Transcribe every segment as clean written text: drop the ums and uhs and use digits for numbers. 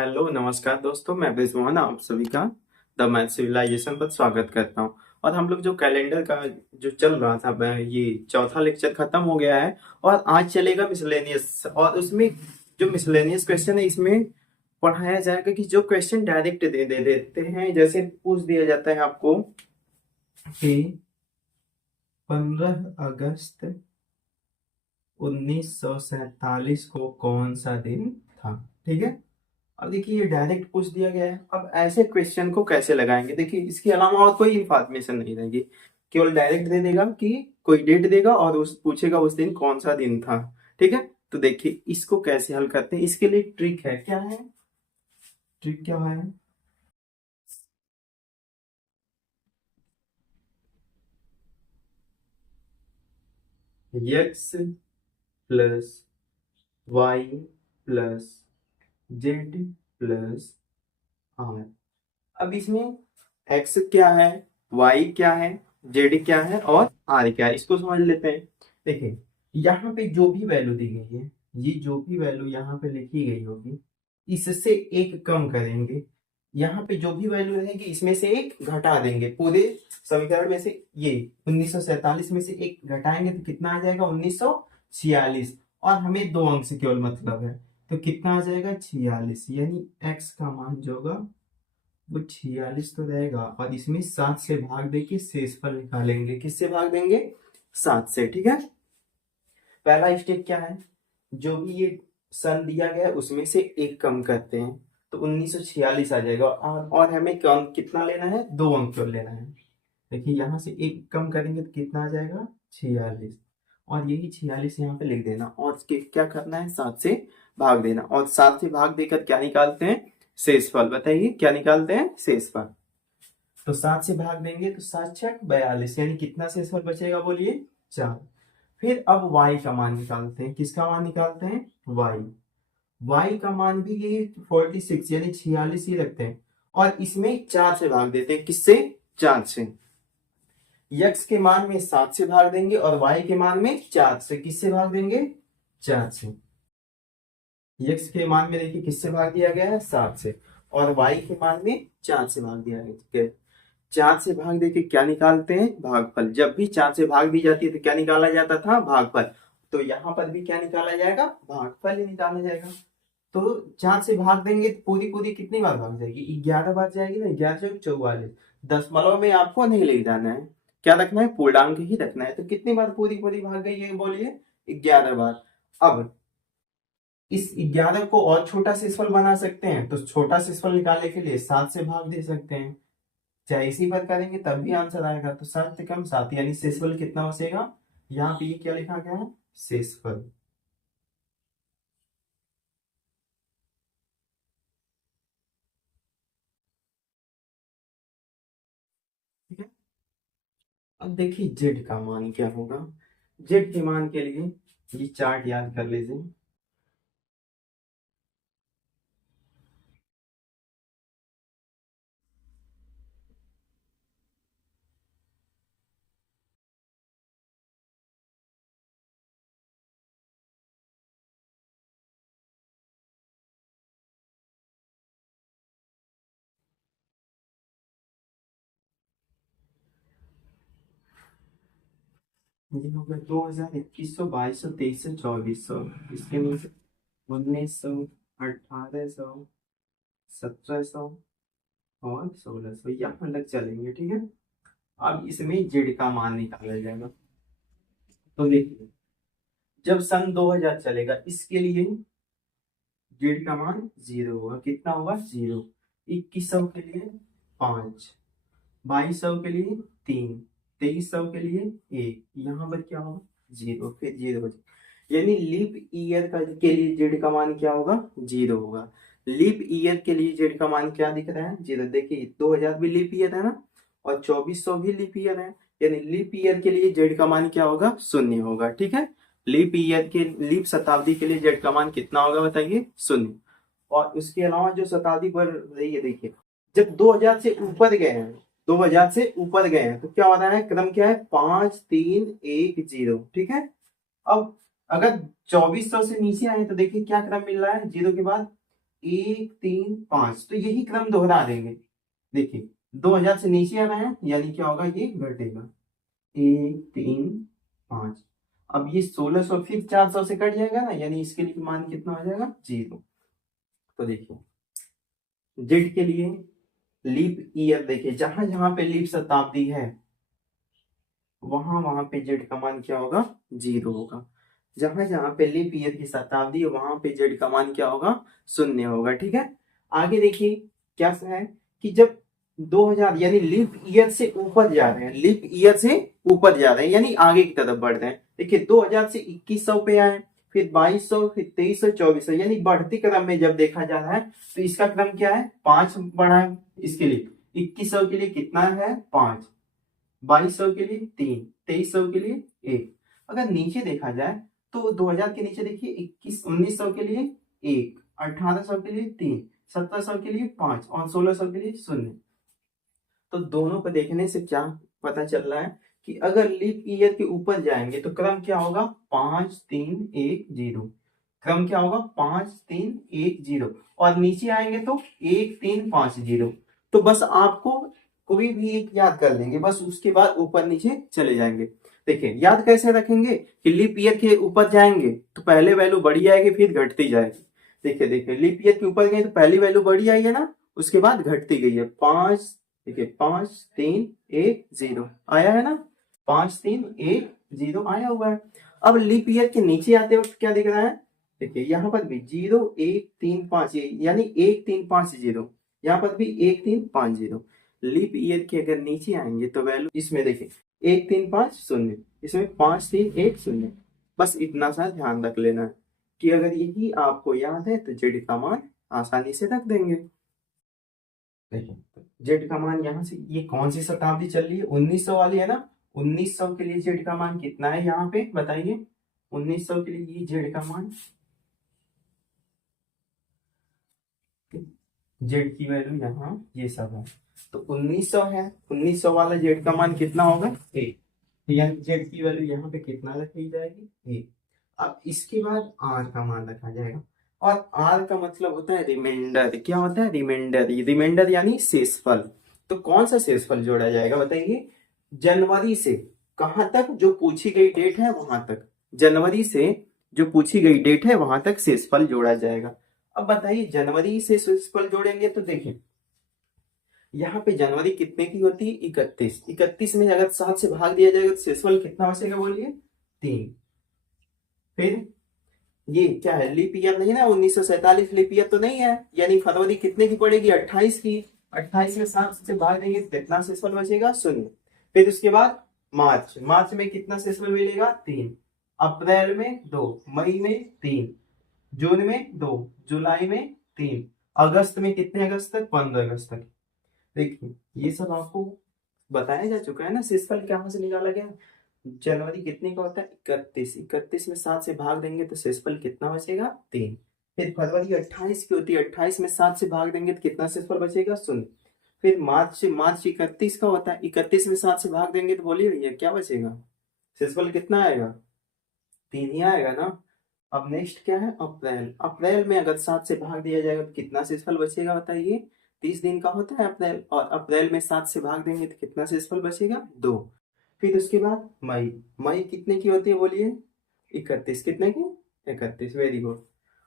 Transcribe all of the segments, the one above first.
Hello नमस्कार दोस्तों, मैं ब्रिजमोहन आप सभी का द मैथ सिविलाइजेशन पर स्वागत करता हूं। और हम लोग जो कैलेंडर का जो चल रहा था ये चौथा लेक्चर खत्म हो गया है और आज चलेगा मिसलेनियस। और उसमें जो मिसलेनियस क्वेश्चन है इसमें पढ़ाया जाएगा कि जो क्वेश्चन डायरेक्ट दे देते हैं, जैसे पूछ दिया जाता है आपको कि 15 अगस्त 1947 को कौन सा दिन था। ठीक है, अब देखिए ये डायरेक्ट पूछ दिया गया है। अब ऐसे क्वेश्चन को कैसे लगाएंगे, देखिए इसके अलावा और कोई इंफॉर्मेशन नहीं रहेगी, केवल डायरेक्ट दे देगा कि कोई डेट देगा और उस पूछेगा उस दिन कौन सा दिन था। ठीक है, तो देखिए इसको कैसे हल करते हैं। इसके लिए ट्रिक है, क्या है ट्रिक, क्या है? X plus y plus z plus r. अब इसमें एक्स क्या है, वाई क्या है, जेड क्या है और आर क्या है, इसको समझ लेते हैं। देखिए यहाँ पे जो भी वैल्यू दी गई है, ये जो भी वैल्यू यहाँ पे लिखी गई होगी इससे एक कम करेंगे। यहाँ पे जो भी वैल्यू रहेगी इसमें से एक घटा देंगे। पूरे समीकरण में से ये 1947 में से एक घटाएंगे तो कितना आ जाएगा, 1946। और हमें दो अंक से केवल मतलब है, तो कितना आ जाएगा 46। यानी एक्स का मान जो होगा वो 46 तो रहेगा। और इसमें 7 से भाग देके शेषफल निकालेंगे। किससे भाग देंगे, 7 से। ठीक है, पहला स्टेप क्या है, जो भी ये सन दिया गया है उसमें से एक कम करते हैं तो 1946 आ जाएगा। और हमें कम कितना लेना है, दो अंक क्यों लेना है। देखिए यहाँ से एक कम करेंगे तो कितना आ जाएगा, 46। और यही 46 यहाँ पे लिख देना और क्या करना है, 7 से भाग देना। और 7 से भाग देकर क्या निकालते हैं, शेषफल। बताइए क्या निकालते हैं, शेषफल। तो 7 से भाग देंगे तो 7 छक 42, यानी कितना शेषफल बचेगा बोलिए, 4। फिर अब y का मान निकालते हैं। किसका मान निकालते हैं, y का मान भी ये 46 यानी 46 ही रखते हैं। और इसमें 4 से भाग देते हैं। किससे, 4 से। x के मान में 7 से भाग देंगे और y के मान में 4 से। किससे भाग देंगे, 4 से। x के मान में देखिए किससे भाग दिया गया है, 7 से। और y के मान में 4 से भाग दिया गया। ठीक है, 4 से भाग देके क्या निकालते हैं, भागफल। जब भी 4 से भाग दी जाती है तो क्या निकाला जाता था, भागफल। तो यहाँ पर भी क्या निकाला जाएगा, भागफल ही निकाला जाएगा। तो 4 से भाग देंगे तो पूरी पूरी कितनी बार भाग जाएगी, 11 बार जाएगी ना, 11 से 44। दशमलव में आपको नहीं ले जाना है, क्या रखना है, पूर्णांक ही रखना है। तो कितनी बार पूरी पूरी भाग गई है बोलिए, 11 बार। अब इस 11 को और छोटा शेषफल बना सकते हैं, तो छोटा शेषफल निकालने के लिए 7 से भाग दे सकते हैं। चाहे इसी पर करेंगे तब भी आंसर आएगा। तो 7 से कम 7 यानी शेषफल कितना बचेगा, यहाँ पे ये क्या लिखा गया है, शेषफल। ठीक है, अब देखिए जेड का मान क्या होगा। जेड के मान के लिए ये चार्ट याद कर लीजिए। ये हो गया 2000, 2100, 2200, 2300, 2400। इसके नीचे 1900, 1800, 1700 और 1600 यहाँ लग चलेंगे। ठीक है, अब इसमें जेड का मान निकाला जाएगा। तो देखिए जब सन 2000 चलेगा इसके लिए जेड का मान 0 होगा। कितना होगा, 0। 2100 के लिए 5, 2200 के लिए 3, 2300 के लिए 1, यहाँ पर क्या होगा, 0, फिर 0। यानी लीप ईयर का के लिए जेड का मान क्या होगा, 0 होगा। लीप ईयर के लिए जेड का मान क्या दिख रहा है, 0। देखिए 2000 भी लीप ईयर है ना, और 2400 भी लीप ईयर है। यानी लीप ईयर के लिए जेड का मान क्या होगा, 0 होगा। ठीक है, लीप ईयर के लीप शताब्दी के लिए जेड का मान कितना होगा बताइए, 0। और उसके अलावा जो शताब्दी पर रही है, देखिए जब 2000 से ऊपर गए हैं, 2000 से ऊपर गए हैं तो क्या हो रहा है, क्रम क्या है, 5310। ठीक है, अब अगर 2400 से नीचे आए तो देखिए क्या क्रम मिल रहा है, 0 के बाद 1 3 5, तो यही क्रम दोहरा देंगे। देखिए 2000 से नीचे आ रहे हैं यानी क्या होगा, ये घटेगा 1 3 5। अब ये 1600 फिर 400 से कट जाएगा ना, यानी इसके लिए मान कितना हो जाएगा, 0। तो देखिए जेड के लिए लीप ईयर, देखिए जहां जहां पे लीप शताब्दी है वहां वहां पे जेड का मान क्या होगा, 0 होगा। जहां जहां पे लीप ईयर की शताब्दी है वहां पे जेड का मान क्या होगा, 0 होगा। ठीक है, आगे देखिए क्या है कि जब 2000 यानी लीप ईयर से ऊपर जा रहे हैं, लीप ईयर से ऊपर जा रहे हैं यानी आगे की तरफ बढ़ रहे हैं। देखिए 2000 से 2100 पे आए, फिर 2200, फिर 2300, 2400, यानी बढ़ती क्रम में जब देखा जा रहा है तो इसका क्रम क्या है, 5 बढ़ा है। इसके लिए 2100 के लिए कितना है, 5, 2200 के लिए 3, 2300 के लिए 1। अगर नीचे देखा जाए तो 2000 के नीचे देखिए 1900 के लिए 1, 1800 के लिए 3, 1700 के लिए 5 और 1600 के लिए 0। तो दोनों को देखने से क्या पता चल रहा है कि अगर लीप ईयर के ऊपर जाएंगे तो क्रम क्या होगा, 5 3 1 0। क्रम क्या होगा, 5 3 1 0। और नीचे आएंगे तो 1 3 5 0। तो बस आपको कोई भी एक याद कर लेंगे, बस उसके बाद ऊपर नीचे चले जाएंगे। देखिए याद कैसे रखेंगे कि लीप ईयर के ऊपर जाएंगे तो पहले वैल्यू बढ़ी जाएगी फिर घटती जाएगी। देखिए देखिए लीप ईयर के ऊपर गए तो पहली वैल्यू बढ़ी आई है ना, उसके बाद घटती गई है 5। देखिए 5 3 1 0 आया है ना, 5 3 1 0 आया हुआ है। अब लीप ईयर के नीचे आते वक्त क्या दिख रहा है, देखिए यहाँ पर भी 0 1 3 5 यानी 1 3 5 0, यहाँ पर भी 1 3 5 0। लीप ईयर के अगर नीचे आएंगे तो वैल्यू इसमें देखिए 1 3 5 0, इसमें 5 3 1 0। बस इतना सा ध्यान रख लेना है कि अगर यही आपको याद है तो जेड का मान आसानी से रख देंगे। देखिए जेड का मान यहाँ से, ये कौन सी शताब्दी चल रही है, 1900 वाली है ना। 1900 के लिए जेड का मान कितना है यहाँ पे बताइए, 1900 के लिए ये जेड का मान, जेड की वैल्यू यहाँ ये सब है। तो 1900 है, 1900 वाला जेड का मान कितना होगा, 1। यानी जेड की वैल्यू यहाँ पे कितना रखी जाएगी, 1। अब इसके बाद आर का मान रखा जाएगा, और आर का मतलब होता है रिमाइंडर। क्या होता है, रिमाइंडर। रिमाइंडर यानी शेषफल। तो कौन सा शेषफल जोड़ा जाएगा बताइए, जनवरी से कहां तक जो पूछी गई डेट है वहां तक, जनवरी से जो पूछी गई डेट है वहां तक शेषफल जोड़ा जाएगा। अब बताइए जनवरी से शेषफल जोड़ेंगे तो देखिए यहाँ पे जनवरी कितने की होती है, 31। 31 में अगर 7 से भाग दिया जाएगा तो शेषफल कितना बचेगा बोलिए, 3। फिर ये क्या है, लीप ईयर नहीं ना, 1947 लीप ईयर तो नहीं है, यानी फरवरी कितने की पड़ेगी, 28 की। 28 में 7 से भाग देंगे तो कितना शेषफल बचेगा, 0। फिर उसके बाद मार्च, मार्च में कितना शेषफल मिलेगा, 3। अप्रैल में 2, मई में 3, जून में 2, जुलाई में 3, अगस्त में कितने अगस्त तक, 15 अगस्त तक। देखिए ये सब आपको बताया जा चुका है ना, शेषफल कहाँ से निकाला गया। जनवरी कितने का होता है, 31। 31 में 7 से भाग देंगे तो शेषफल कितना बचेगा, 3। फिर फरवरी 28 की होती है, 28 में 7 से भाग देंगे तो कितना शेषफल बचेगा, 0। फिर मार्च, मार्च 31 का होता है, 31 में 7 से भाग देंगे तो बोलिए भैया क्या बचेगा, शेषफल कितना आएगा, 3 ही आएगा ना। अब नेक्स्ट क्या है, अप्रैल। अप्रैल में अगर 7 से भाग दिया जाएगा तो कितना शेषफल बचेगा बताइए, 30 दिन का होता है अप्रैल, और अप्रैल में 7 से भाग देंगे तो कितना शेषफल बचेगा, 2। फिर उसके बाद मई, मई कितने की होती है बोलिए, 31। कितने की, 31, वेरी गुड।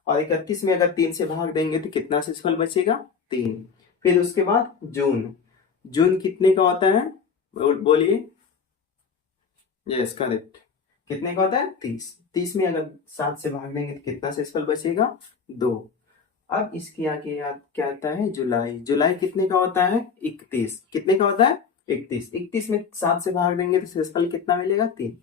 और 31 में अगर 3 से भाग देंगे तो कितना शेषफल बचेगा, 3। फिर उसके बाद जून, जून कितने का होता है बोलिए, यस करेक्ट। कितने का होता है, 30। 30 में अगर 7 से भाग देंगे तो कितना शेषफल बचेगा, 2। अब इसके आगे याद क्या आता है, जुलाई। जुलाई कितने का होता है, 31। कितने का होता है, 31। 31 में 7 से भाग देंगे तो शेषफल कितना मिलेगा, 3।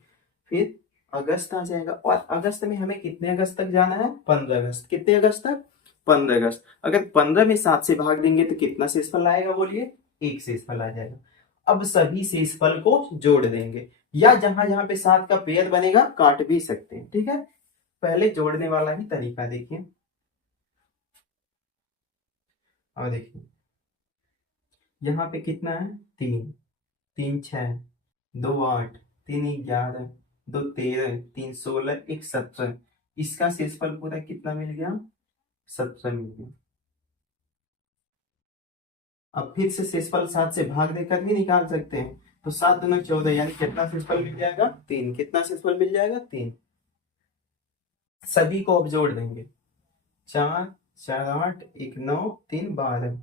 फिर अगस्त आ जाएगा, और अगस्त में हमें कितने अगस्त तक जाना है, 15 अगस्त। कितने अगस्त तक, 15 अगस्त। अगर 15 में 7 से भाग देंगे तो कितना शेषफल आएगा बोलिए, 1 शेषफल आ जाएगा। अब सभी शेषफल को जोड़ देंगे, या जहां जहां पे 7 का पेयर बनेगा काट भी सकते हैं, ठीक है। पहले जोड़ने वाला ही तरीका देखिए। अब देखिए यहाँ पे कितना है, 3, 3 6, 2 8, 3 11, 2 13, 3 16, 1 17। इसका शेषफल पूरा कितना मिल गया, 17 मिल गया। अब फिर से शेषफल 7 से भाग देकर भी निकाल सकते हैं। तो 7 दूना 14, यानी कितना शेषफल मिल जाएगा? 3। कितना शेषफल मिल जाएगा? 3। सभी को अब जोड़ देंगे। 4 4 8 1 9 3 12,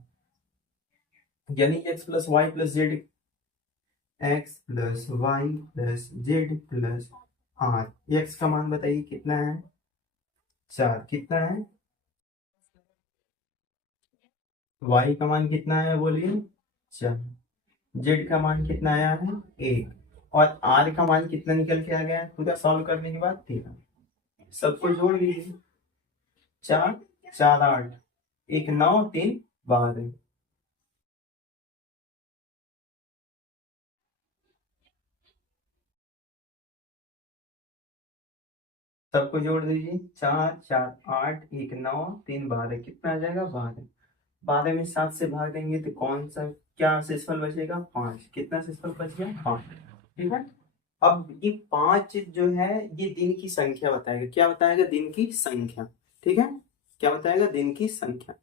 यानी x plus y plus z, x plus y plus z plus r. X का मान बताइए कितना है? 4। कितना है? वाई का मान कितना है बोलिए? 4। जेड का मान कितना आया है? 1। और आर का मान कितना निकल के आ गया है पूरा सॉल्व करने के बाद? 13। सबको जोड़ दीजिए। 4 4 8 1 9 3 12, सबको जोड़ दीजिए। 4 4 8 1 9 3 12, कितना आ जाएगा? 12। 12 में 7 से भाग देंगे तो कौन सा क्या शेषफल बचेगा? 5। कितना शेषफल बच गया? 5। ठीक है। अब ये 5 जो है ये दिन की संख्या बताएगा। क्या बताएगा? दिन की संख्या। ठीक है। क्या बताएगा? दिन की संख्या।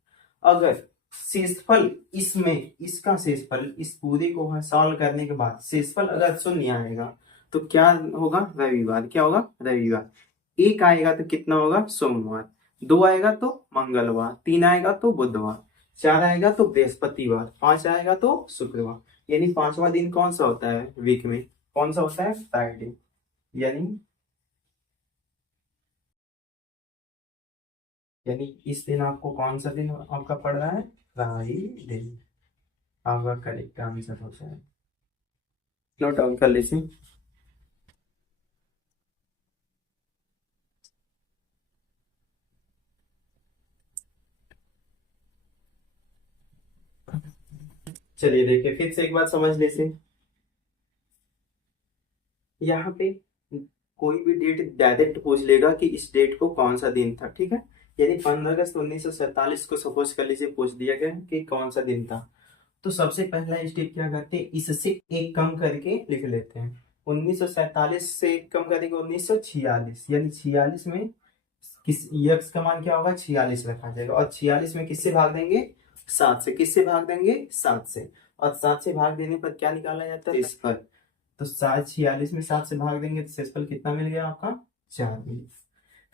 अगर शेषफल इसमें, इसका शेषफल इस पूरे को सॉल्व करने के बाद शेषफल अगर शून्य आएगा तो क्या होगा? रविवार। क्या होगा? रविवार। 1 आएगा तो कितना होगा? सोमवार। 2 आएगा तो मंगलवार। 3 आएगा तो बुधवार। 4 आएगा तो बृहस्पतिवार। 5 आएगा तो शुक्रवार। यानी 5वां दिन कौन सा होता है वीक में? कौन सा होता है? फ्राइडे। यानी यानी इस दिन आपको कौन सा दिन आपका पड़ रहा है? फ्राइडे। आपका करेक्ट आंसर हो जाए। नोट डाउन कर लीजिए। चलिए देखिए फिर से एक बार समझ लीजिए। यहाँ पे कोई भी डेट डायरेक्ट पूछ लेगा कि इस डेट को कौन सा दिन था। ठीक है। यदि 15 अगस्त 1947 को सपोज कर लीजिए पूछ दिया गया कि कौन सा दिन था, तो सबसे पहला स्टेप क्या करते हैं? इससे एक कम करके लिख लेते हैं। 1947 से एक कम करेंगे 1946, यानी 46 में किस यक्स का मान क्या होगा? 46 रखा जाएगा। और 46 में किससे भाग देंगे? 7 से। किससे भाग देंगे? 7 से। और 7 से भाग देने पर क्या निकाला जाता है? शेषफल। तो 46 में 7 से भाग देंगे तो शेषफल कितना मिल गया आपका? 4 मिल गया।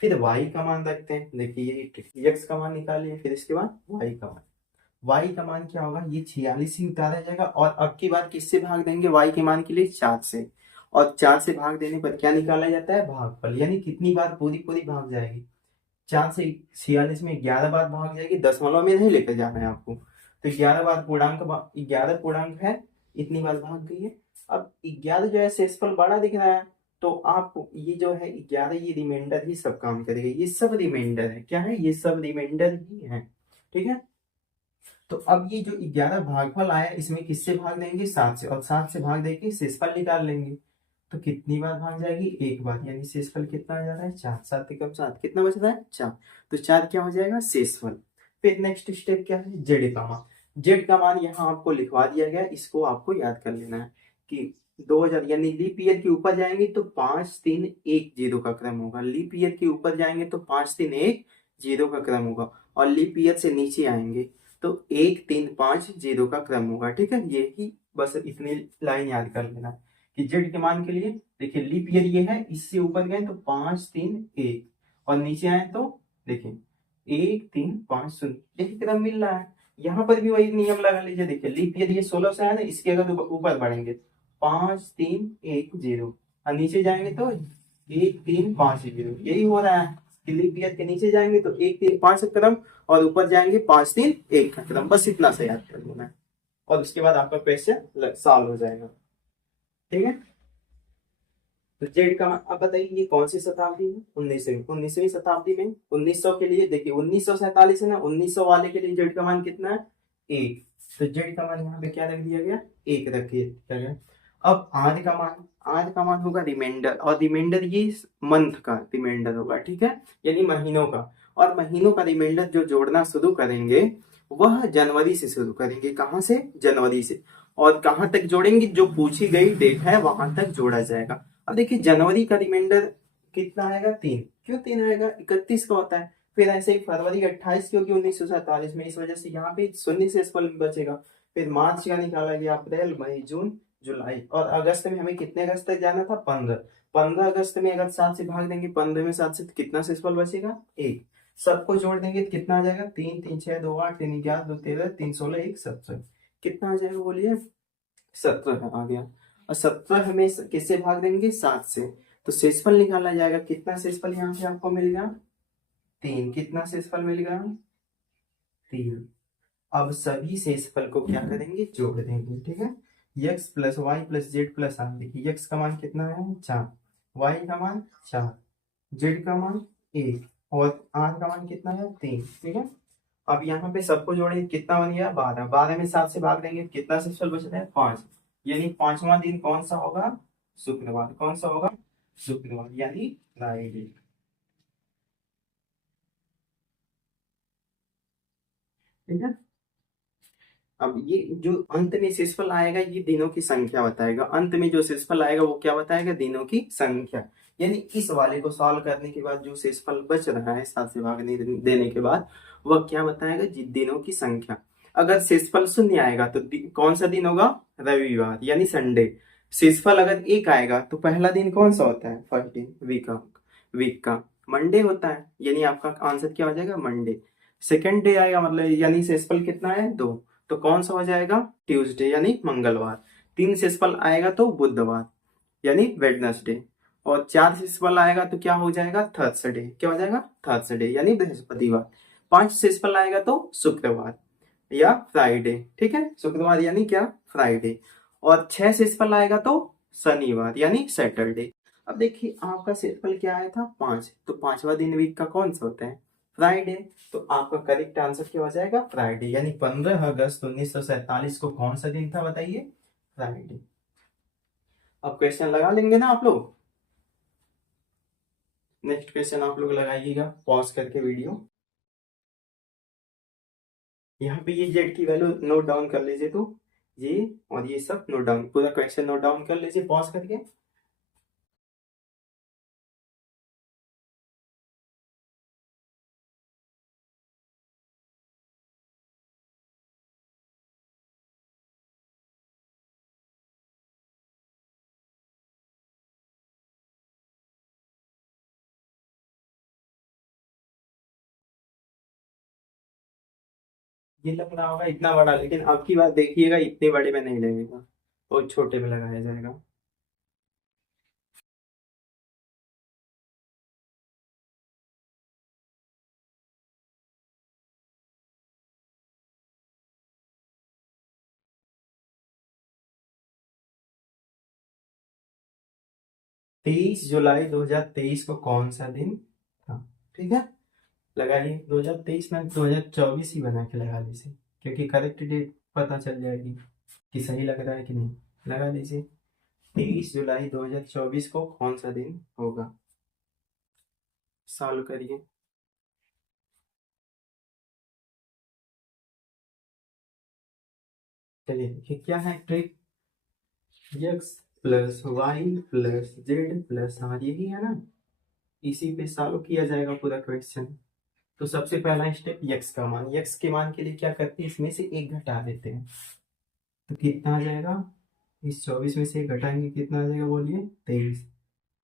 फिर y का मान रखते हैं। देखिए ये x का मान निकालिए, फिर इसके बाद y का मान। y का मान क्या होगा? ये 46 ही उतारा जाएगा। और अब की बार किससे भाग देंगे y के मान के लिए? 4 से। और 4 से भाग देने पर क्या निकाला जाता है? भागफल। यानी कितनी बार पूरी पूरी भाग जाएगी? 4 से 46 में 11 बार भाग जाएगी। दशमलव में नहीं लेकर जाना है आपको। तो 11 बार पूर्णांक, 11 पूर्णांक है, इतनी बार भाग गई है। अब 11 जो है शेषफल बड़ा दिख रहा है, तो आप ये जो है 11, ये रिमाइंडर ही सब काम करेगा। ये सब रिमाइंडर है। क्या है? ये सब रिमाइंडर ही है। ठीक है। तो अब ये जो 11 भागफल आया, इसमें किससे भाग देंगे? 7 से। और 7 से भाग देके शेषफल निकाल लेंगे। तो कितनी बार भाग जाएगी? एक बार। यानी शेषफल कितना आ जा रहा है? 4। 7 एकम 7, कितना बच रहा है? 4। तो 4 क्या हो जाएगा? शेषफल। फिर नेक्स्ट स्टेप क्या है? जेड का मान। जेड का मान यहाँ आपको लिखवा दिया गया, इसको आपको याद कर लेना है कि 2000, यानी लीप ईयर के ऊपर जाएंगे तो 5310 का क्रम होगा। लीप ईयर के ऊपर जाएंगे तो 5310 का क्रम होगा। और लीप ईयर से नीचे आएंगे तो 1350 का क्रम होगा। ठीक है। ये ही बस इतनी लाइन याद कर लेना कि जेड के मान के लिए। देखिए लीप ईयर ये है, इससे ऊपर गए तो 5310 और नीचे आए तो देखिए 1350, यही क्रम मिल रहा है। यहाँ पर भी वही नियम लगा लीजिए। देखिए लीप ईयर ये 16 से है ना, इसके अगर ऊपर बढ़ेंगे 5310 और नीचे जाएंगे तो 1350, यही हो रहा है कि लीप ईयर के नीचे जाएंगे तो 135 क्रम और ऊपर जाएंगे 531 का क्रम। बस इतना से याद कर लेना है और उसके बाद आपका क्वेश्चन सॉल्व हो जाएगा। ठीक है। तो जेड का अब बताइए ये कौन सी शताब्दी में? 19वीं शताब्दी में। 1900 के लिए देखिए 1947 है ना, 1900 वाले के लिए जेड का मान कितना है? 1। तो जेड का मान यहाँ पे क्या रख दिया गया? 1 रख दिया गया। अब आर का मान, आर का मान होगा रिमाइंडर, और रिमाइंडर ये मंथ का रिमाइंडर होगा। ठीक है। यानी महीनों का। और महीनों का रिमाइंडर जो जोड़ना शुरू करेंगे वह जनवरी से शुरू करेंगे। कहाँ से? जनवरी से। और कहाँ तक जोड़ेंगे? जो पूछी गई डेट है वहां तक जोड़ा जाएगा। अब देखिए जनवरी का रिमाइंडर कितना आएगा? 3। क्यों 3 आएगा? 31 का होता है। फिर ऐसे ही फरवरी 28, क्योंकि 1947 में, इस वजह से यहाँ पे शून्य से स्पेल बचेगा। फिर मार्च का निकाला गया, अप्रैल मई जून जुलाई, और अगस्त में हमें कितने अगस्त तक जाना था? 15। 15 अगस्त में अगर 7 से भाग देंगे, 15 में 7 से, तो कितना शेषफल बचेगा? 1। सबको जोड़ देंगे तो कितना आ जाएगा? 3 3 6 2 8 3 11 2 13 3 16 1 17। कितना आ जाएगा बोलिए? 17 आ गया। और 17 में किससे भाग देंगे? 7 से। तो शेषफल निकाला जाएगा। कितना शेषफल यहाँ पे आपको मिल गया? 3। कितना शेषफल मिल गया? 3। अब सभी शेषफल को क्या करेंगे? जोड़ देंगे। ठीक है, x plus y plus z plus r. देखिए x का मान कितना है? 4, y का मान 4, z का मान 1, और r का मान कितना है? 3। ठीक है, अब यहाँ पे सबको जोड़ेंगे, कितना बन गया? 12। 12 में 7 से भाग देंगे, कितना शेषफल बच रहा है? 5। यानी पांचवा दिन कौन सा होगा? शुक्रवार। कौन सा होगा? शुक्रवार, यानी फ्राइडे। ठीक है, अब ये जो अंत में शेषफल आएगा, ये दिनों की संख्या बताएगा। अंत में जो शेषफल आएगा वो क्या बताएगा? दिनों की संख्या। यानी इस वाले को सॉल्व करने के बाद जो शेषफल बच रहा है 7 से भाग देने के बाद, वह क्या बताएगा? दिनों की संख्या। अगर शेषफल शून्य आएगा तो कौन सा दिन होगा? रविवार, यानी संडे। शेषफल अगर 1 आएगा तो पहला दिन कौन सा होता है? फर्स्ट दिन वीक का मंडे होता है, यानी आपका आंसर क्या हो जाएगा? मंडे। सेकेंड डे आएगा, मतलब यानी शेषफल कितना है? 2, तो कौन सा हो जाएगा? ट्यूसडे, यानी मंगलवार। 3 शेषफल आएगा तो बुधवार, यानी वेडनेसडे। और 4 शेषफल आएगा तो क्या हो जाएगा? थर्सडे। क्या हो जाएगा? थर्सडे, यानी बृहस्पतिवार। 5 शेषफल आएगा तो शुक्रवार या फ्राइडे। ठीक है, शुक्रवार यानी क्या? फ्राइडे। और 6 शेषफल आएगा तो शनिवार, यानी सैटरडे। अब देखिए आपका शेषफल क्या आया था? 5, तो पांचवा दिन वीक का कौन सा होता है? फ्राइडे। तो आपका करेक्ट आंसर क्या हो जाएगा? फ्राइडे, यानी 15 अगस्त 1947 को कौन सा दिन था बताइए? फ्राइडे। अब क्वेश्चन लगा लेंगे ना आप लोग? नेक्स्ट क्वेश्चन आप लोग लगाइएगा पॉज करके वीडियो। यहाँ पे ये जेड की वैल्यू नोट डाउन कर लीजिए, तो ये और ये सब नोट डाउन, पूरा क्वेश्चन नोट डाउन कर लीजिए पॉज करके। ये लग रहा होगा इतना बड़ा, लेकिन अब की बात देखिएगा, इतने बड़े में नहीं लगेगा, बहुत छोटे में लगाया जाएगा। 23 जुलाई 2023 को कौन सा दिन था? ठीक है, लगाइए। 2023 में 2024 ही बना के लगा लीजिए, क्योंकि करेक्ट डेट पता चल जाएगी कि सही लग रहा है कि नहीं। लगा लीजिए, 23 जुलाई 2024 को कौन सा दिन होगा? सॉल्व करिए। चलिए देखिए क्या है trick. x plus y plus z plus r, यही है ना? इसी पे सॉल्व किया जाएगा पूरा क्वेश्चन। तो सबसे पहला स्टेप, x का मान। x के मान के लिए क्या करते हैं? इसमें से एक घटा देते हैं, तो कितना आ जाएगा? इस 24 में से एक घटाएंगे, कितना आ जाएगा बोलिए? 23।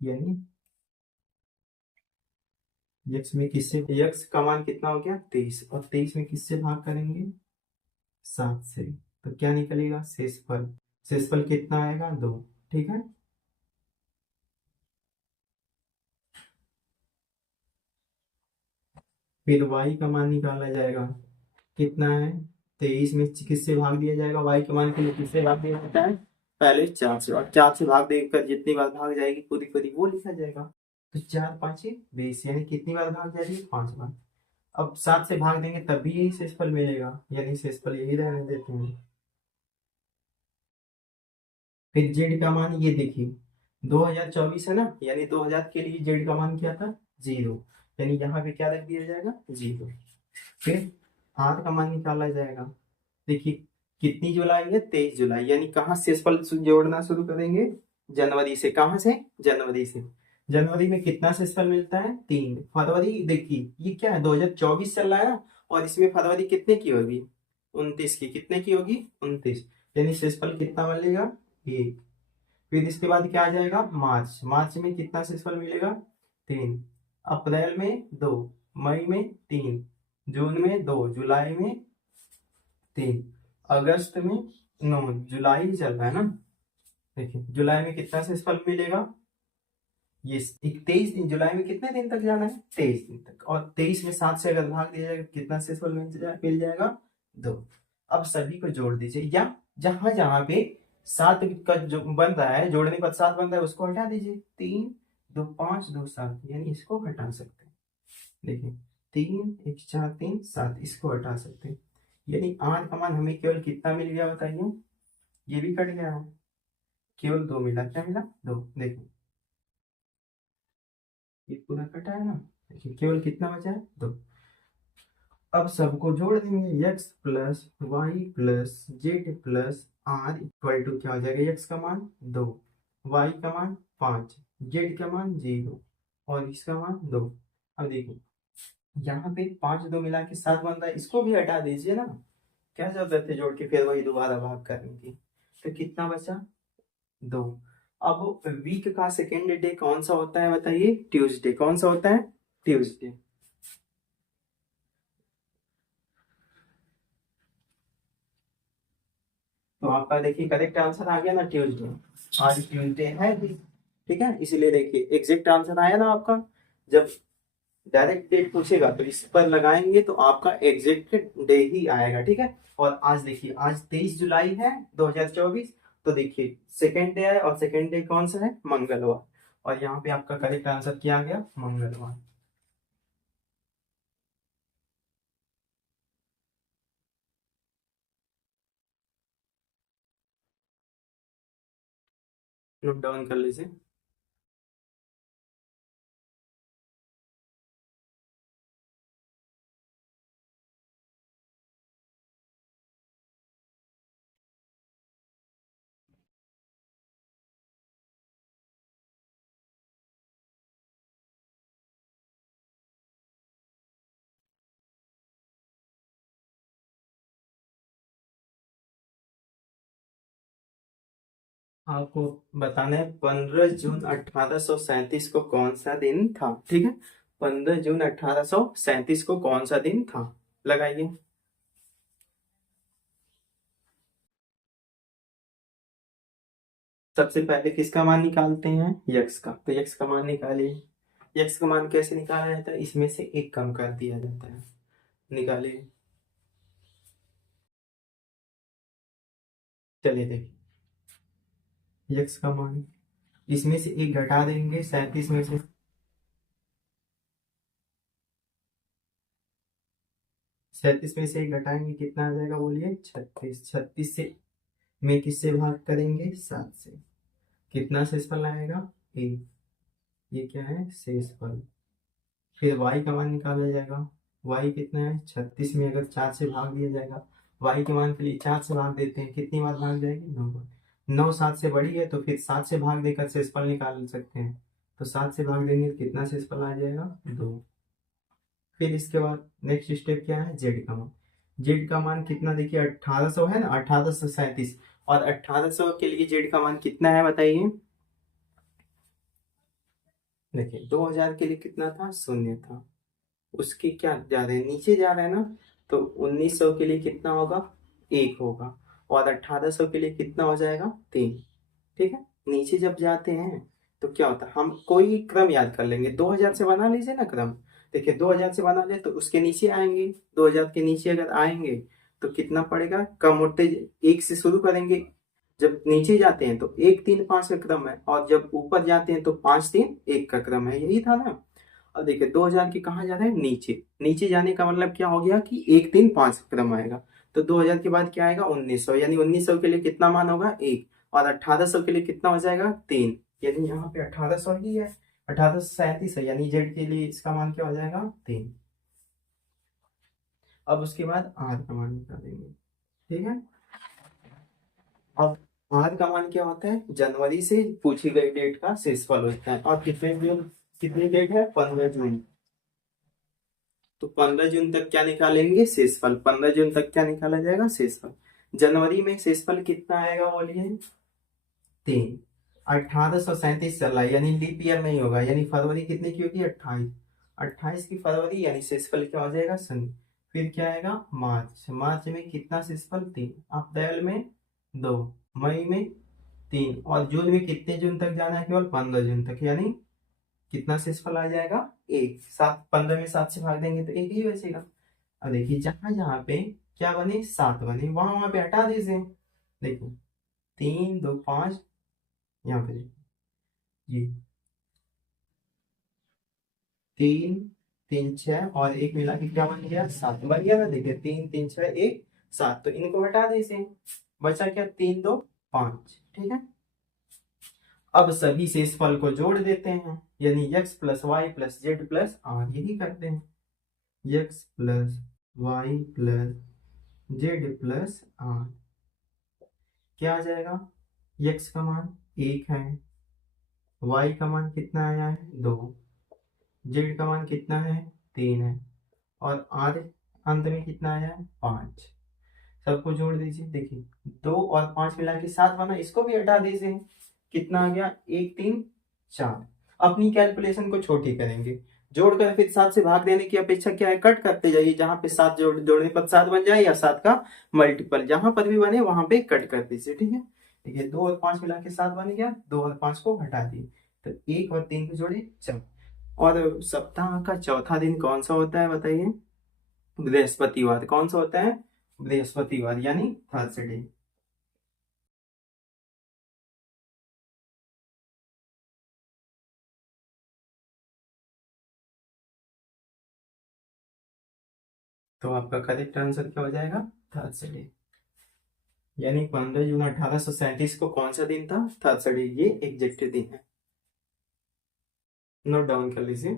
यानी x में किससे, x का मान कितना हो गया? 23, और 23 में किससे भाग करेंगे? 7 से। तो क्या निकलेगा? शेषफल। शेषफल कितना आएगा? 2। ठीक है, फिर y का मान निकाला जाएगा। कितना है? 23 में किससे भाग दिया जाएगा? y के मान के लिए किससे भाग दिया जाता है? पहले 4 से, और 4 से भाग देकर जितनी बार भाग जाएगी पूरी पूरी वो लिखा जाएगा। तो 4 5 20, यानी कितनी बार भाग जाएगी? 5 बार। अब 7 से भाग देंगे तब भी यही शेषफल मिलेगा, यानी शेषफल यही रहने देते हैं। फिर जेड का मान ये देखिए, 2024 है ना, यानी 2000 के लिए जेड का मान क्या था? 0, यानी यहाँ पे क्या रख दिया जाएगा? 0। फिर आर का मान निकाला जाएगा। देखिए कितनी जुलाई है? 23 जुलाई, यानी कहाँ से शेषफल जोड़ना शुरू करेंगे? जनवरी से। कहाँ से? जनवरी से। जनवरी में कितना शेषफल मिलता है? 3। फरवरी देखिए ये क्या है? 2024 चल रहा है ना, और इसमें फरवरी कितने की होगी? 29 की, कितने की होगी 29, यानी शेषफल कितना मिलेगा 1। फिर इसके बाद क्या आ जाएगा मार्च, मार्च में कितना शेषफल मिलेगा 3, अप्रैल में 2, मई में 3, जून में 2, जुलाई में 3, अगस्त में 9, जुलाई ही चल रहा है ना। देखिए जुलाई में कितना शेषफल मिलेगा, ये 23 दिन, जुलाई में कितने दिन तक जाना है 23 दिन तक, और 23 में 7 से अगर भाग दिया जाएगा कितना शेषफल मिल जाएगा 2। अब सभी को जोड़ दीजिए, या जहां जहां पे 7 का जो बन रहा है, जोड़ने पर 7 बन रहा है उसको हटा दीजिए, 3 2 5 2 7, यानी इसको हटा सकते हैं। देखिए 3 1 4 3 7, इसको हटा सकते हैं, यानी आठ का मान हमें केवल कितना मिल गया बताइए, ये भी कट गया है, केवल 2 मिला, क्या मिला 2। देखिए ये पूरा कटा है ना, देखिए केवल कितना बचा है 2। अब सबको जोड़ देंगे, x plus y plus z plus r equal to क्या हो जाएगा, x का मान 2, y का मान 5, जेड का मान 0 और इसका मान 2। अब देखिए यहाँ पे 5 2 मिला के 7 बन रहा है, इसको भी हटा दीजिए ना, क्या जरूरत है जोड़ के फिर वही दोबारा भाग करने की। तो कितना बचा 2। अब वीक का सेकेंड डे कौन सा होता है बताइए, ट्यूसडे। कौन सा होता है, ट्यूसडे। तो आपका देखिए करेक्ट आंसर आ गया ना ट्यूसडे, आज ट्यूसडे है भी, ठीक है, इसीलिए देखिए एग्जैक्ट आंसर आया ना आपका। जब डायरेक्ट डेट पूछेगा तो इस पर लगाएंगे तो आपका एग्जैक्ट डे ही आएगा, ठीक है। और आज देखिए आज 23 जुलाई है 2024, तो देखिए सेकेंड डे है, और सेकेंड डे कौन सा है, मंगलवार, और यहाँ पे आपका करेक्ट आंसर क्या आ गया, मंगलवार। नोट डाउन कर लीजिए। आपको बताना है 15 जून 1837 को कौन सा दिन था, ठीक है। 15 जून 1837 को कौन सा दिन था, लगाइए। सबसे पहले किसका मान निकालते हैं, यक्स का, तो यक्स का मान निकालिए। यक्स का मान कैसे निकाला जाता है, इसमें से एक कम कर दिया जाता है, निकालिए। चलिए देखिए यक्स का मान, इसमें से एक घटा देंगे 37 में से, 37 में से एक घटाएंगे कितना आ जाएगा बोलिए 36, 36 से में किससे भाग करेंगे 7 से, कितना शेषफल आएगा 1, ये क्या है शेषफल। फिर y का मान निकाला जाएगा, y कितना है 36 में अगर 4 से भाग दिया जाएगा, y के मान के लिए 4 से भाग देते हैं, कितनी बार भाग जाएगी 9 बार, 9 7 से बड़ी है तो फिर 7 से भाग देकर शेषफल निकाल सकते हैं, तो 7 से भाग देंगे तो कितना शेषफल आ जाएगा 2। फिर इसके बाद नेक्स्ट स्टेप क्या है, जेड का मान। जेड का मान कितना देखिए 1800 है ना, 1837, और 1800 के लिए जेड का मान कितना है बताइए। देखिए 2000 के लिए कितना था, शून्य था, उसके क्या जा रहे हैं नीचे जा रहे हैं ना, तो 1900 के लिए कितना होगा, एक होगा, और 1800 के लिए कितना हो जाएगा 3, ठीक है। नीचे जब जाते हैं तो क्या होता है, हम कोई क्रम याद कर लेंगे, 2000 से बना लीजिए ना क्रम। देखिए 2000 से बना ले तो उसके नीचे आएंगे, 2000 के नीचे अगर आएंगे तो कितना पड़ेगा, कम उठते, एक से शुरू करेंगे, जब नीचे जाते हैं तो 1 3 5 का क्रम है, और जब ऊपर जाते हैं तो 5 3 1 का क्रम है, यही था ना। अब देखिए 2000 के कहाँ जा रहे हैं, नीचे, नीचे जाने का मतलब क्या हो गया कि 1 3 5 क्रम आएगा, तो 2000 के बाद क्या आएगा 1900, यानी 1900 के लिए कितना मान होगा 1, और 1800 के लिए कितना हो जाएगा 3, यानी यहाँ पे 1800 ही है, 1837 है, यानी जेड के लिए इसका मान क्या हो जाएगा 3। अब उसके बाद आर का मान निकालेंगे, ठीक है। अब आर का मान क्या होता है, जनवरी से पूछी गई डेट का शेषफल होता है, और कितने जून, कितनी डेट है 15 जून, तो 15 जून तक क्या निकालेंगे? शेषफल। 15 जून तक क्या निकाला जाएगा? शेषफल। जनवरी में शेषफल कितना आएगा बोलिए? 3। 1837 चल रहा है, यानी लीप ईयर नहीं होगा, यानी फरवरी कितने की होगी? 28। 28 की फरवरी, यानी शेषफल क्या हो जाएगा? शून्य। फिर क्या आएगा? मार्च। मार्च में कितना शेषफल? 3। अप्रैल में 2। मई में 3। और जून में कितने जून तक जाना है? केवल 15 जून तक, यानी कितना शेषफल आ जाएगा? 1। 7, 15 में 7 से भाग देंगे तो 1 ही बचेगा। अब देखिए, जहां जहां पे क्या बने? 7 बने, वहां वहां पे हटा दीजिए। देखो, 3 2 5, यहाँ पे ये 3 3 6 और 1 मिला के क्या बन गया? 7 बन गया ना। देखिए, 3 3 6 1 7, तो इनको हटा दीजिए। बचा क्या? 3 2 5। ठीक है। अब सभी शेषफल को जोड़ देते हैं, यानी x plus y plus z plus r, यही करते हैं। x plus y plus z plus r क्या आ जाएगा? x का मान 1 है, y का मान कितना आया है? 2, जेड का मान कितना है? 3 है, और आर अंत में कितना आया है? 5। सबको जोड़ दीजिए। देखिए, 2 और 5 मिला के 7 बना, इसको भी हटा दीजिए। कितना आ गया? 1 3 4। अपनी कैलकुलेशन को छोटी करेंगे, जोड़कर फिर 7 से भाग देने की अपेक्षा क्या है? कट करते जाइए। जहां पे 7 जोड़ने पर 7 बन जाए, या 7 का मल्टीपल जहां पर भी बने वहां पे कट कर दीजिए। ठीक है। देखिए, 2 और 5 मिला के 7 बन गया, 2 और 5 को हटा दिए, तो 1 और 3 को जोड़े 4। और सप्ताह का चौथा दिन कौन सा होता है बताइए? बृहस्पतिवार। कौन सा होता है? बृहस्पतिवार, यानी थर्सडे। तो आपका करेक्ट आंसर क्या हो जाएगा? थर्सडे। यानी 15 जून 1837 को कौन सा दिन था? थर्सडे। ये एग्जैक्ट दिन है, नोट डाउन कर लीजिए।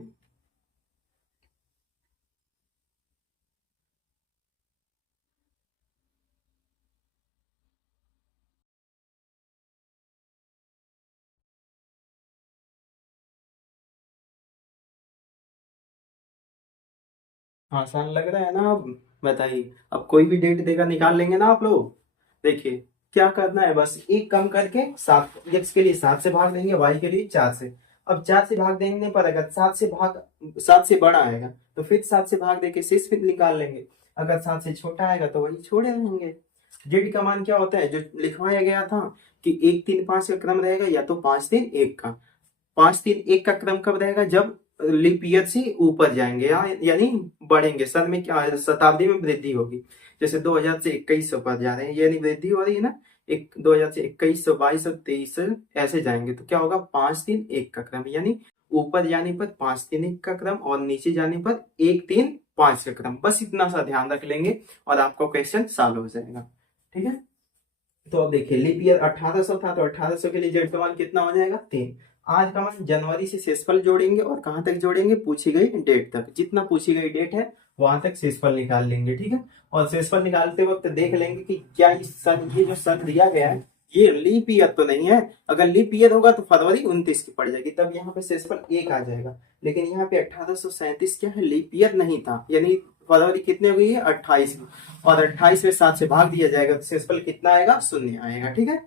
आसान लग रहा है ना? अब बताइए, अब कोई भी डेट देगा, निकाल लेंगे ना आप लोग। देखिए, क्या करना है? बस एक कम करके 7, x के लिए 7 से भाग देंगे, y के लिए 4 से। अब 4 से भाग देने पर अगर 7 से बड़ा आएगा तो फिर 7 से भाग देके शेष फिर निकाल लेंगे। अगर 7 से छोटा आएगा तो वही छोड़े रहेंगे। जेड का मान क्या होता है? जो लिखवाया गया था कि 1 3 5 का क्रम रहेगा, या तो 5 3 1 का। 5 3 1 का क्रम कब रहेगा? जब लीप ईयर से ऊपर जाएंगे, यानी बढ़ेंगे। सन में क्या, शताब्दी में वृद्धि होगी। जैसे 2000 से 2100 पर जा रहे हैं, यानी वृद्धि हो रही है ना। 2000 से 2100 2200 2300 ऐसे जाएंगे, तो क्या होगा? 5 3 1 का क्रम, यानी ऊपर जाने पर 5 3 1 का क्रम, और नीचे जाने पर 1 3 5 का क्रम। बस इतना सा ध्यान रख लेंगे और आपका क्वेश्चन सॉल्व हो जाएगा। ठीक है। तो अब देखिए, लीप ईयर 1800 था, तो 1800 के लिए जेड का मान कितना हो जाएगा? 3। आज का मान जनवरी से शेषफल जोड़ेंगे, और कहां तक जोड़ेंगे? पूछी गई डेट तक। जितना पूछी गई डेट है वहां तक शेषफल निकाल लेंगे। ठीक है। और शेषफल निकालते वक्त देख लेंगे कि क्या इस सन, ये जो सन दिया गया है, ये लीप ईयर तो नहीं है। अगर लीप ईयर होगा तो फरवरी 29 की पड़ जाएगी, तब यहाँ पे शेषफल 1 आ जाएगा। लेकिन यहाँ पे 1837 क्या है? लीप ईयर नहीं था, यानी फरवरी कितने हो गई है? 28। और 28 में 7 से भाग दिया जाएगा तो शेषफल कितना आएगा? 0 आएगा। ठीक है।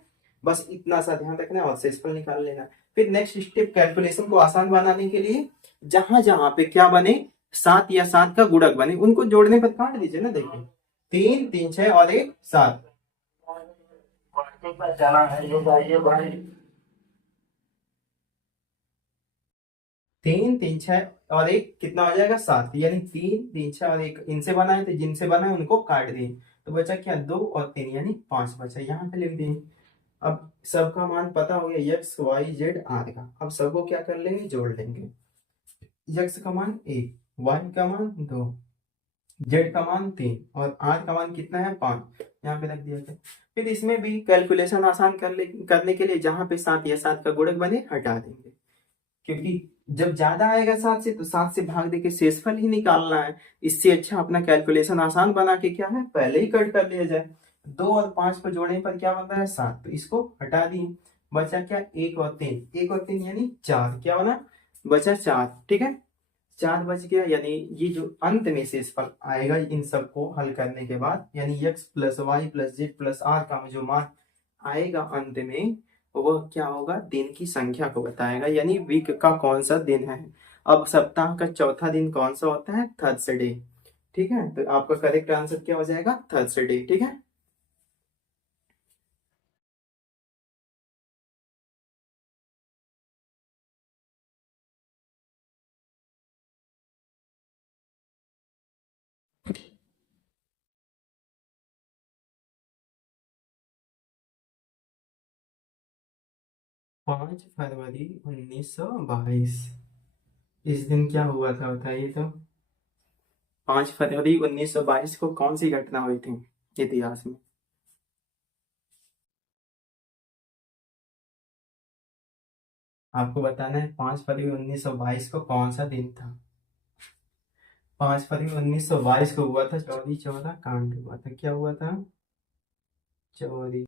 बस इतना सा ध्यान रखना है और शेषफल निकाल लेना। फिर नेक्स्ट स्टेप, कैलकुलेशन को आसान बनाने के लिए जहां जहां पे क्या बने, 7 या 7 का गुणक बने, उनको जोड़ने पर काट दीजिए ना। देखिए, 3 3 6 और 1 7। 3 3 6 और 1 कितना हो जाएगा? 7। यानी 3 3 6 और 1 इनसे बना है, तो जिनसे बना है उनको काट दिए, तो बचा क्या? 2 और 3, यानी 5 बचा। यहाँ पे लिख दिए। अब सबका मान पता हो गया, x y z r का। अब सबको क्या कर लेंगे? जोड़ लेंगे। x का मान 1, y का मान 2, z का मान 3, और r का मान कितना है? 5। यहाँ पे रख दिया था। फिर इसमें भी कैलकुलेशन आसान करने के लिए जहां पे 7 या 7 का गुणक बने हटा देंगे, क्योंकि जब ज्यादा आएगा 7 से तो 7 से भाग देके शेषफल ही निकालना है। इससे अच्छा अपना कैलकुलेशन आसान बना के क्या है, पहले ही कट कर लिया जाए। 2 और 5 को जोड़ने पर क्या बनता है? 7, तो इसको हटा दिए। बचा क्या? 1 और 3, 1 और 3 यानी 4। क्या बना? बचा 4। ठीक है। 4 बच गया, यानी ये जो अंत में शेषफल आएगा इन सबको हल करने के बाद, यानी x plus y plus z plus r का जो मान आएगा अंत में, वह क्या होगा, दिन की संख्या को बताएगा, यानी वीक का कौन सा दिन है। अब सप्ताह का चौथा दिन कौन सा होता है, थर्सडे। ठीक है, तो आपका करेक्ट आंसर क्या हो जाएगा, थर्सडे। ठीक है, 5 फरवरी 1922। इस दिन क्या हुआ था बताइए तो। 5 फरवरी 1922 को कौन सी घटना हुई थी इतिहास में। आपको बताना है 5 फरवरी 1922 को कौन सा दिन था। 5 फरवरी 1922 को हुआ था चौरी चौरा कांड हुआ था। क्या हुआ था, चौरी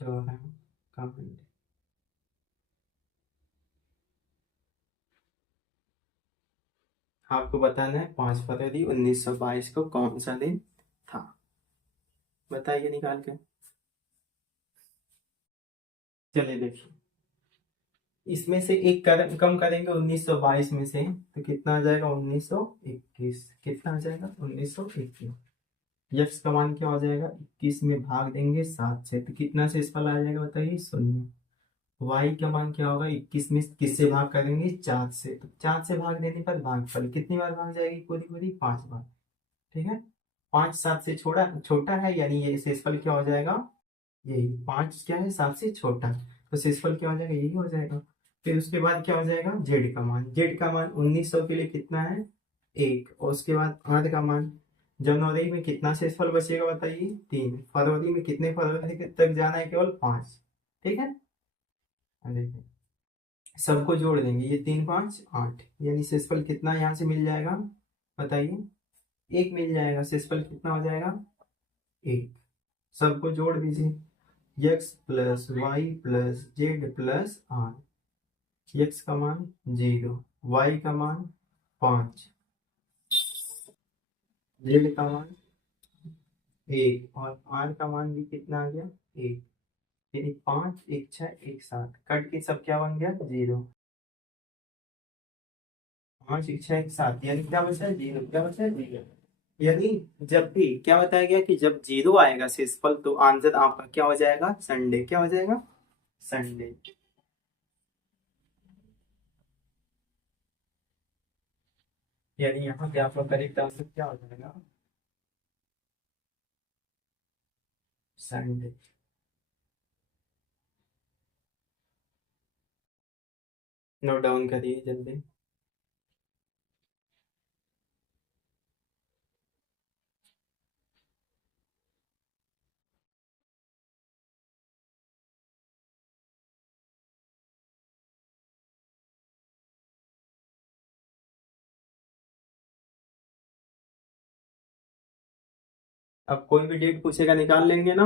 चौरा कांड। आपको बताना है 5 फरवरी 1922 को कौन सा दिन था, बताइए निकाल के। चलिए देखिए, इसमें से एक कम करेंगे 1922 में से, तो कितना आ जाएगा 1921। कितना आ जाएगा 1921। यक्स का मान क्या हो जाएगा, 21 में भाग देंगे 7 से, तो कितना से शेषफल आ जाएगा बताइए, 0। वाई का मान क्या होगा, 21 में किससे भाग करेंगे, 4 से, तो 4 से भाग देने पर भागफल कितनी बार भाग जाएगी, पूरी पूरी 5 बार। ठीक है, 5 7 से छोटा छोटा है, यानी ये शेषफल क्या हो जाएगा, यही 5 क्या है 7 से छोटा, तो शेषफल क्या हो जाएगा, यही हो जाएगा। फिर उसके बाद क्या हो जाएगा, जेड का मान 1900 के लिए कितना है, 1। और उसके बाद आर का मान, जनवरी में कितना शेषफल बचेगा बताइए, 3। फरवरी में कितने फरवरी तक जाना है, केवल 5। ठीक है, देखिए सबको जोड़ देंगे, ये 3 5 8, यानी शेषफल कितना यहाँ से मिल जाएगा बताइए, 1 मिल जाएगा। शेषफल कितना हो जाएगा, 1। सबको जोड़ दीजिए, x plus y plus z plus r. x का मान 0, y का मान 5, जेड का मान 1, और r का मान भी कितना आ गया, 1। यानी 5 1 6 1 7, कट के सब क्या बन गया, 0। 5 1 6 1 7, यानी क्या बचा है, 0। क्या बचा है, 0। यानी जब भी क्या बताया गया कि जब 0 आएगा शेषफल, तो आंसर आपका क्या हो जाएगा, संडे। क्या हो जाएगा, संडे। यानी यहाँ पे आपका करेक्ट आंसर क्या हो जाएगा, संडे। नोट डाउन करिए जल्दी। अब कोई भी डेट पूछेगा निकाल लेंगे ना।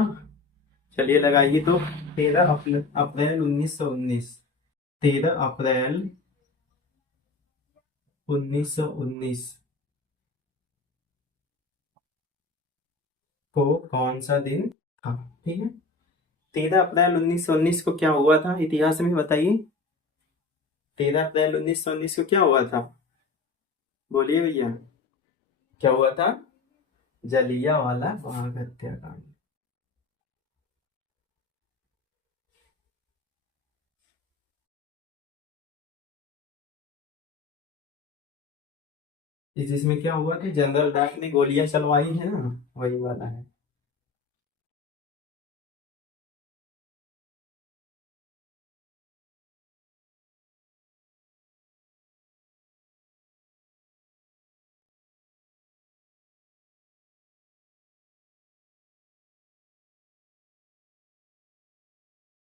चलिए लगाइए तो। 13 अप्रैल 1919। 13 अप्रैल 1919 को कौन सा दिन था। ठीक है, 13 अप्रैल 1919 को क्या हुआ था इतिहास में बताइए। 13 अप्रैल 1919 को क्या हुआ था, बोलिए भैया। क्या हुआ था, जलियांवाला बाग हत्याकांड। जिसमें क्या हुआ कि जनरल डायर ने गोलियां चलवाई है ना, वही वाला है।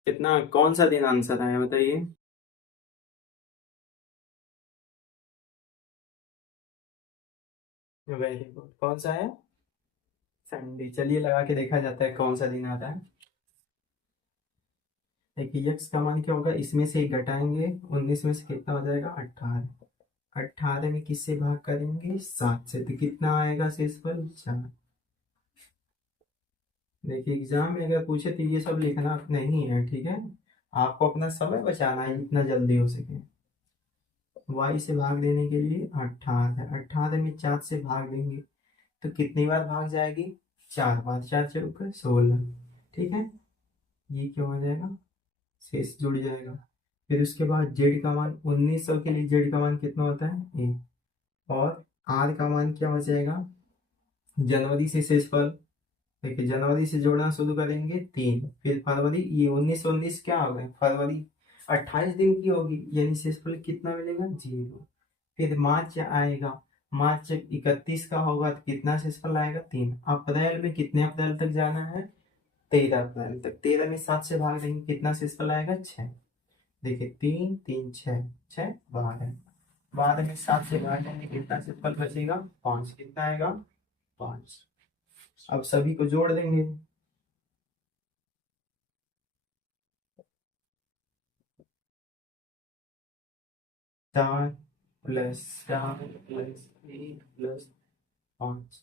कितना, कौन सा दिन आंसर आया बताइए। वेरी गुड, कौन सा है, संडे। चलिए लगा के देखा जाता है कौन सा दिन आता है। देखिए यक्स का मान क्या होगा, इसमें से एक घटाएंगे, 19 में से कितना हो जाएगा, 18। 18 में किससे भाग करेंगे? 7 से। तो कितना आएगा शेषफल? 4। देखिए एग्जाम में अगर पूछे तो ये सब लिखना नहीं है, ठीक है। आपको अपना समय बचाना है जितना जल्दी हो सके। y से भाग देने के लिए 18 में 4 से भाग देंगे तो कितनी बार भाग जाएगी? 4 बार। 4 चौके 16, ठीक है। ये क्या हो जाएगा? शेष जुड़ जाएगा। फिर उसके बाद जेड का मान 1900 के लिए जेड का मान कितना होता है? 1। और आर का मान क्या हो जाएगा? जनवरी से शेषफल, देखिए जनवरी से जोड़ना शुरू करेंगे 3, फिर फरवरी, ये 1919 क्या हो गए? फरवरी 28 दिन की होगी, यानी शेषफल कितना मिलेगा? 0। फिर मार्च आएगा, मार्च 31 का होगा तो कितना शेषफल आएगा? 3। अप्रैल में कितने अप्रैल तक जाना है? 13 अप्रैल तक। 13 में 7 से भाग देंगे, कितना शेषफल आएगा? 6। देखिए 3 3 6, 6 12। 12 में 7 से भाग देंगे, कितना शेषफल बचेगा? 5। कितना आएगा? 5। अब सभी को जोड़ देंगे। 4 प्लस 4 प्लस 1 प्लस 5।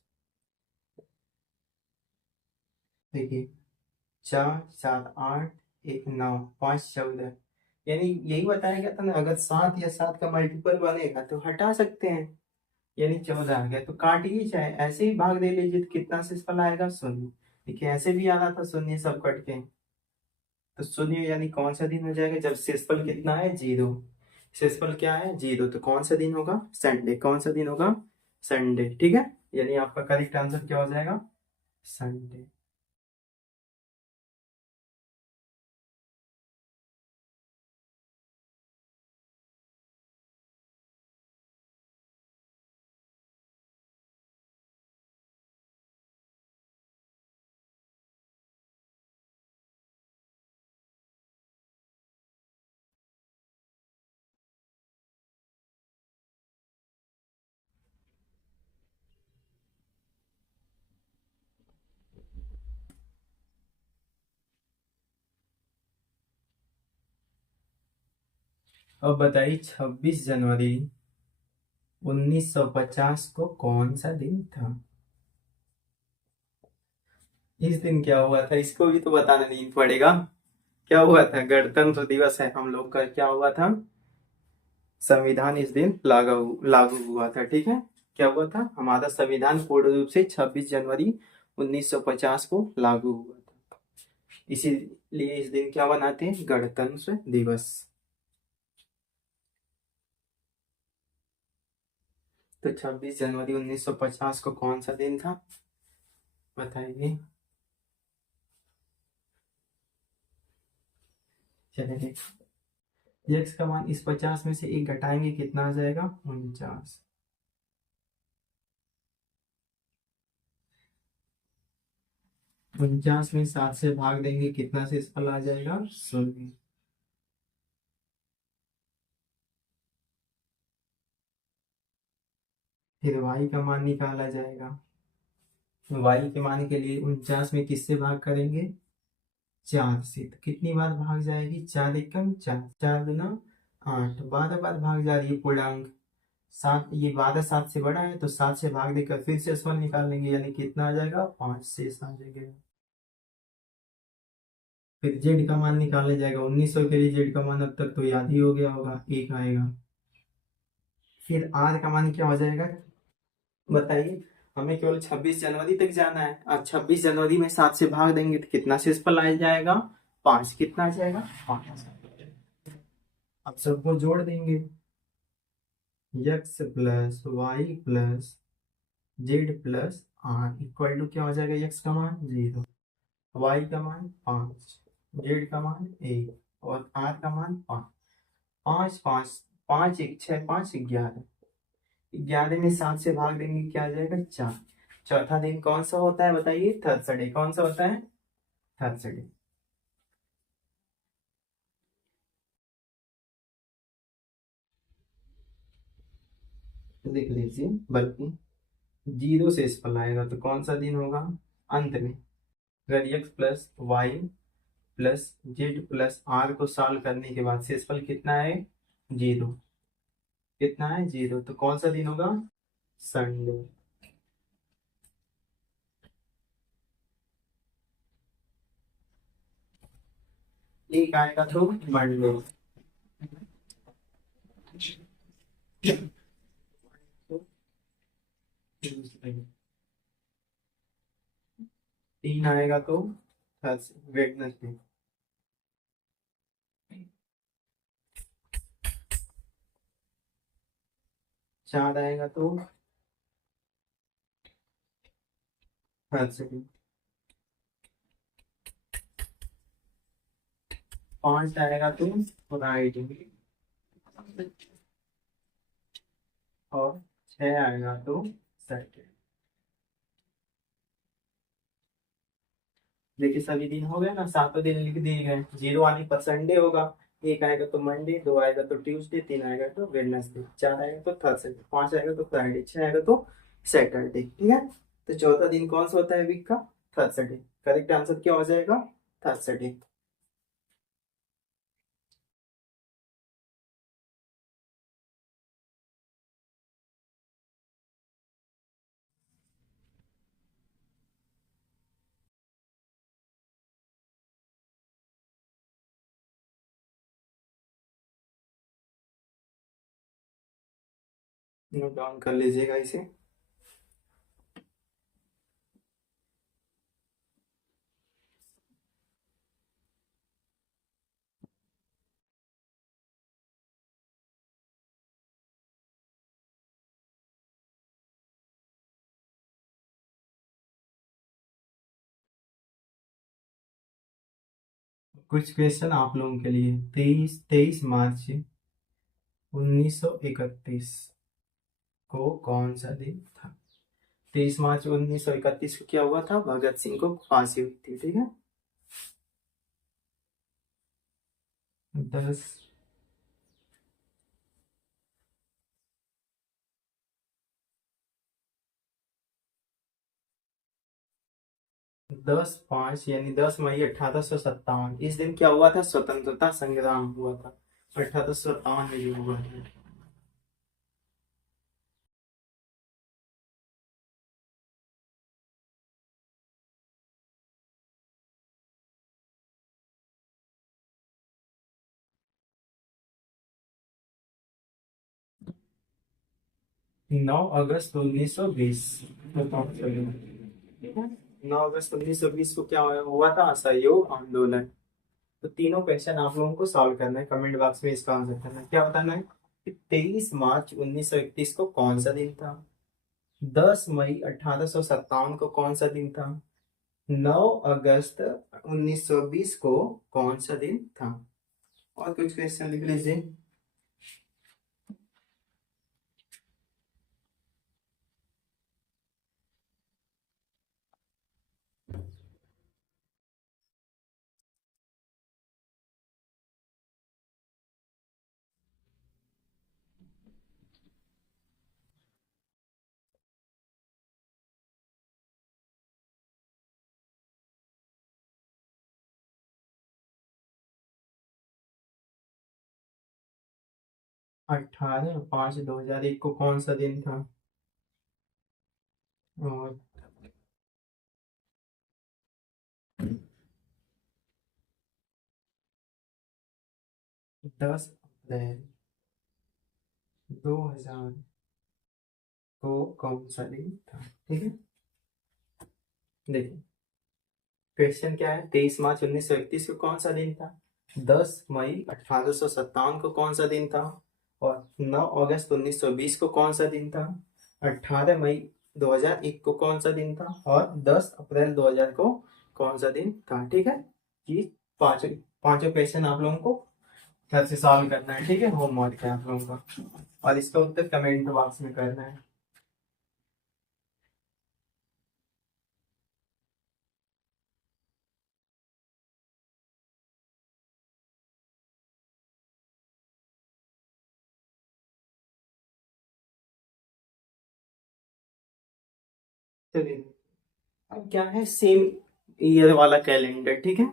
देखिए 4 7 8 1 9 5 14, यानी यही बताया गया था ना, अगर 7 या 7 का मल्टीपल बनेगा तो हटा सकते हैं, यानी 14 आ गया तो काटिए, चाहे ऐसे ही भाग दे लीजिए तो कितना शेषफल आएगा? 0। देखिए ऐसे भी आ रहा था 0 सब कट के, तो 0 यानी कौन सा दिन हो जाएगा जब शेषफल कितना है? 0। शेषफल क्या है? 0। तो कौन सा दिन होगा? संडे। कौन सा दिन होगा? संडे, ठीक है। यानी आपका करेक्ट आंसर क्या हो जाएगा? संडे। अब बताइए 26 जनवरी 1950 को कौन सा दिन था? इस दिन क्या हुआ था इसको भी तो बताना नहीं पड़ेगा। क्या हुआ था? गणतंत्र दिवस है हम लोग का। क्या हुआ था? संविधान इस दिन लागू लागू हुआ था, ठीक है। क्या हुआ था? हमारा संविधान पूर्ण रूप से 26 जनवरी 1950 को लागू हुआ था। इसीलिए इस दिन क्या मनाते हैं? गणतंत्र दिवस। तो 26 जनवरी 1950 को कौन सा दिन था? बताइए। चलिए x का मान इस 50 में से 1 घटाएंगे, कितना आ जाएगा? 49। 49 में 7 से भाग देंगे, कितना शेषफल आ जाएगा? 0। फिर y का मान निकाला जाएगा। y के मान के लिए 49 में किससे भाग करेंगे? 4 से। तो कितनी बार भाग जाएगी? 4 एकम 4, 4 दूना 8, 12 बार भाग जा रही है पूर्णांक। 7, ये 12 7 से बड़ा है तो 7 से भाग देकर फिर शेषफल निकाल लेंगे, यानी कितना आ जाएगा? 5 शेष आ जाएगा। फिर जेड का मान निकाला जाएगा। 1900 के लिए जेड का मान अब तक तो याद ही हो गया होगा, 1 आएगा। फिर आर का मान क्या हो जाएगा? बताइए। हमें केवल 26 जनवरी तक जाना है। अब 26 जनवरी में 7 से भाग देंगे तो कितना शेषफल आ जाएगा? 5। कितना आ जाएगा? 5। अब सबको जोड़ देंगे। x plus y plus z plus r equal to क्या हो जाएगा? x का मान 0, y का मान 5, जेड का मान 1 और r का मान 5। 5 5 5 1 6 5 11। 11 में 7 से भाग देंगे, क्या आ जाएगा? 4। चौथा दिन कौन सा होता है बताइए? थर्सडे। कौन सा होता है? थर्सडे। लिख लीजिए, बल्कि 0 से शेषफल आएगा तो कौन सा दिन होगा? अंत में। अगर x plus y plus z plus r को सॉल्व करने के बाद शेषफल कितना है? 0। कितना है 0, तो कौन सा दिन होगा? संडे। एक आएगा तो मंडे, तीन आएगा तो वेडनेसडे, चार आएगा तो थर्सडे, पांच आएगा तो फ्राइडे, और छह आएगा तो सैटरडे। देखिए सभी दिन हो गए ना, सातों दिन लिख दिए गए, जीरो आने पर संडे होगा, एक आएगा तो मंडे, दो आएगा तो ट्यूसडे, तीन आएगा तो वेडनेसडे, चार आएगा तो थर्सडे, पांच आएगा तो फ्राइडे, छह आएगा तो सैटरडे। ठीक है, तो चौथा दिन कौन सा होता है वीक का? थर्सडे। करेक्ट आंसर क्या हो जाएगा? थर्सडे। नोट डाउन कर लीजिएगा इसे। कुछ क्वेश्चन आप लोगों के लिए। 23 मार्च 1931 को कौन सा दिन था? 23 मार्च 1931 को क्या हुआ था? भगत सिंह को फांसी हुई थी। ठीक है, 10 10/5 यानी 10 मई 1857, इस दिन क्या हुआ था? स्वतंत्रता संग्राम हुआ था, 1857 में जो हुआ था। 9 अगस्त 1920, बताओ चलो। ठीक है, 9 अगस्त 1920 को क्या हुआ था? असहयोग आंदोलन। तो तीनों क्वेश्चन आप लोगों को सॉल्व करना है, कमेंट बॉक्स में इसका आंसर करना है। क्या बताना है कि 23 मार्च 1931 को कौन सा दिन था? 10 मई 1857 को कौन सा दिन था? 9 अगस्त 1920 को कौन सा दिन था? और कुछ क्वेश्चन लिख लीजिए। 18/5/2001 को कौन सा दिन था? और 10 अप्रैल 2000 को कौन सा दिन था? ठीक है, देखिए क्वेश्चन क्या है। 23 मार्च 1931 को कौन सा दिन था? 10 मई 1857 को कौन सा दिन था? और 9 अगस्त 1920 को कौन सा दिन था? 18 मई 2001 को कौन सा दिन था? और 10 अप्रैल 2000 को कौन सा दिन था? ठीक है, ये पांचों पांचों क्वेश्चन आप लोगों को घर से सॉल्व करना है। ठीक है, होमवर्क है आप लोगों का, और इसका उत्तर कमेंट बॉक्स में करना है। चलिए, अब क्या है, सेम ईयर वाला कैलेंडर। ठीक है,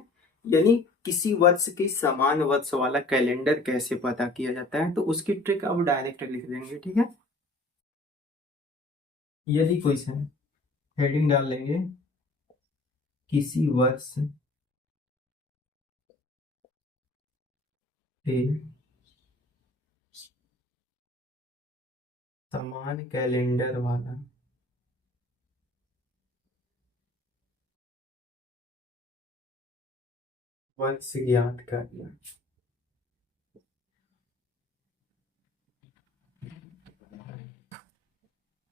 यानी किसी वर्ष के समान वर्ष वाला कैलेंडर कैसे पता किया जाता है, तो उसकी ट्रिक अब डायरेक्ट लिख देंगे, ठीक है। यदि क्वेश्चन हेडिंग डाल लेंगे किसी वर्ष के समान कैलेंडर वाला वर्ष ज्ञात करना।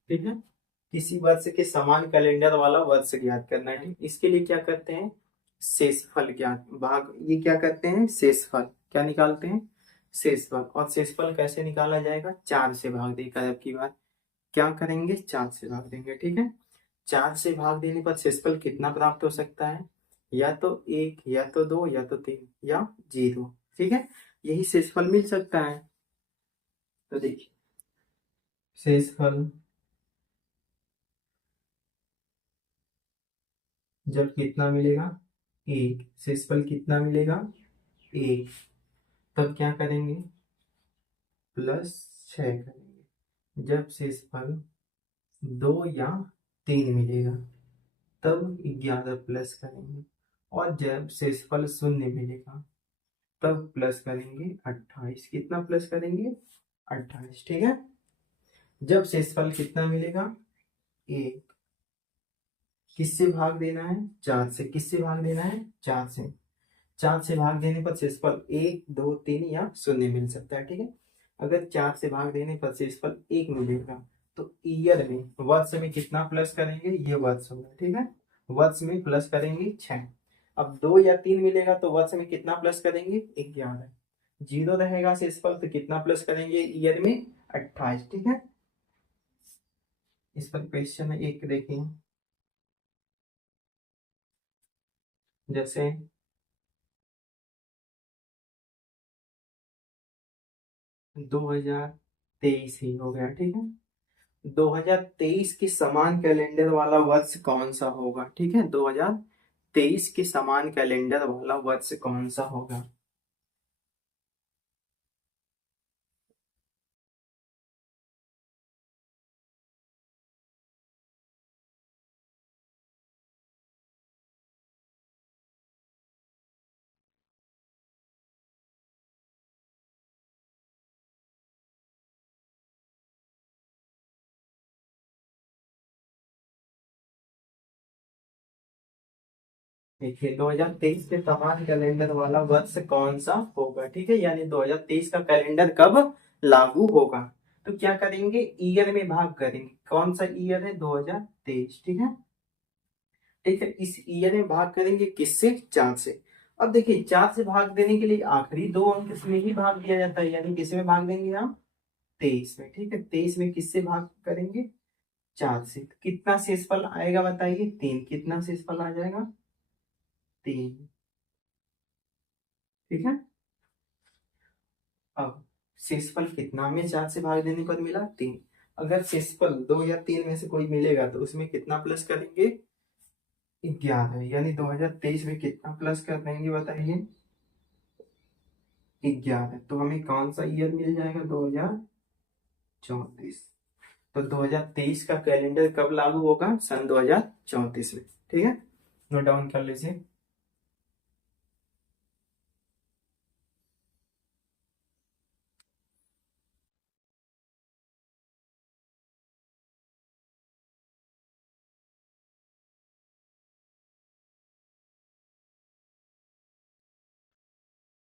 ठीक है, किसी वर्ष के समान कैलेंडर वाला वर्ष ज्ञात करना है। ठीक, इसके लिए क्या करते हैं, शेषफल ज्ञात भाग, ये क्या करते हैं, शेषफल क्या निकालते हैं, शेषफल। और शेषफल कैसे निकाला जाएगा, 4 से भाग देकर। अब की बार क्या करेंगे, 4 से भाग देंगे। ठीक है, 4 से भाग देने पर शेषफल कितना प्राप्त हो सकता है, या तो 1, या तो 2, या तो 3, या 0। ठीक है, यही शेषफल मिल सकता है। तो देखिए शेषफल जब कितना मिलेगा, 1, शेषफल कितना मिलेगा, 1, तब क्या करेंगे, +6 करेंगे। जब शेषफल 2 या 3 मिलेगा तब 11 प्लस करेंगे। और जब शेषफल 0 मिलेगा तब प्लस करेंगे 28। कितना प्लस करेंगे, 28। ठीक है, जब शेषफल कितना मिलेगा, 1, किससे भाग देना है, 4 से। किससे भाग देना है, 4 से। 4 से भाग देने पर शेषफल 1, 2, 3 या 0 मिल सकता है। ठीक है, अगर 4 से भाग देने पर शेषफल 1 मिलेगा तो ईयर में, वर्ष में कितना प्लस करेंगे, ये वर्ष होगा। ठीक है, वर्ष में प्लस करेंगे 6। अब 2 या 3 मिलेगा तो वर्ष में कितना प्लस करेंगे, 11। 0 रहेगा शेषफल तो कितना प्लस करेंगे ईयर में, 28। ठीक है, इस पर क्वेश्चन एक देखिए, जैसे 2023 ही हो गया। ठीक है, 2023 के समान कैलेंडर वाला वर्ष कौन सा होगा। ठीक है, 2023 के समान कैलेंडर वाला वर्ष कौन सा होगा। देखिए 2023 के समान कैलेंडर वाला वर्ष कौन सा होगा। ठीक है, यानी 2023 का कैलेंडर कब लागू होगा, तो क्या करेंगे, ईयर में भाग करेंगे। कौन सा ईयर है, 2023। ठीक है, ठीक है, इस ईयर में भाग करेंगे किससे, 4 से। अब देखिए 4 से भाग देने के लिए आखिरी 2 अंक इसमें ही भाग दिया जाता है, यानी किसमें भाग देंगे हम, 23 में। ठीक है, 23 में किससे भाग करेंगे, 4 से। कितना शेषफल आएगा बताइए, 3। कितना शेषफल आ जाएगा, 3। ठीक है, अब शेषफल कितना हमें 4 से भाग देने पर मिला, 3। अगर शेषफल 2 या 3 में से कोई मिलेगा तो उसमें कितना प्लस करेंगे, 11। यानी 2023 में कितना प्लस कर देंगे बताइए, 11। तो हमें कौन सा ईयर मिल जाएगा, 2034। तो 2023 का कैलेंडर कब लागू होगा, सन 2034 में। ठीक है, नोट डाउन कर लीजिए।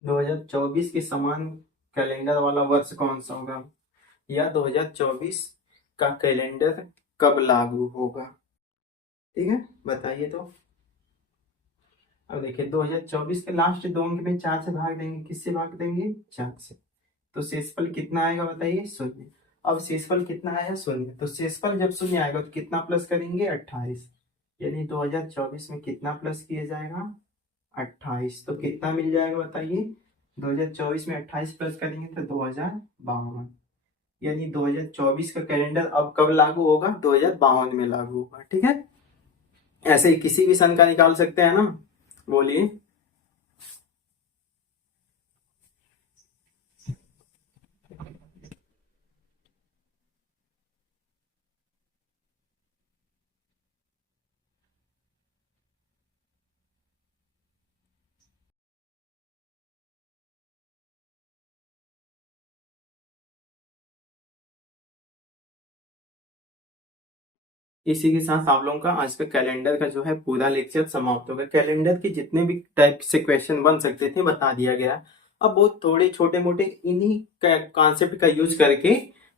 2024 के समान कैलेंडर वाला वर्ष कौन सा होगा, या 2024 का कैलेंडर कब लागू होगा। ठीक है, बताइए तो। अब देखिए 2024 के लास्ट 2 अंक में 4 से भाग देंगे। किससे भाग देंगे, 4 से। तो शेषफल कितना आएगा बताइए, 0। अब शेषफल कितना आया, 0। तो शेषफल जब 0 आएगा तो कितना प्लस करेंगे, 28। यानी 2024 में कितना प्लस किया जाएगा, 28। तो कितना मिल जाएगा बताइए, 2024 में 28 प्लस करेंगे तो 2052। यानी 2024 का कैलेंडर अब कब लागू होगा, 2052 में लागू होगा। ठीक है, ऐसे ही किसी भी सन का निकाल सकते हैं ना, बोलिए। इसी के साथ आप लोगों का आज का कैलेंडर का जो है पूरा लेक्चर समाप्त होगा। कैलेंडर के जितने भी टाइप से क्वेश्चन बन सकते थे बता दिया गया। अब बहुत थोड़े छोटे मोटे इन्हीं कॉन्सेप्ट का यूज करके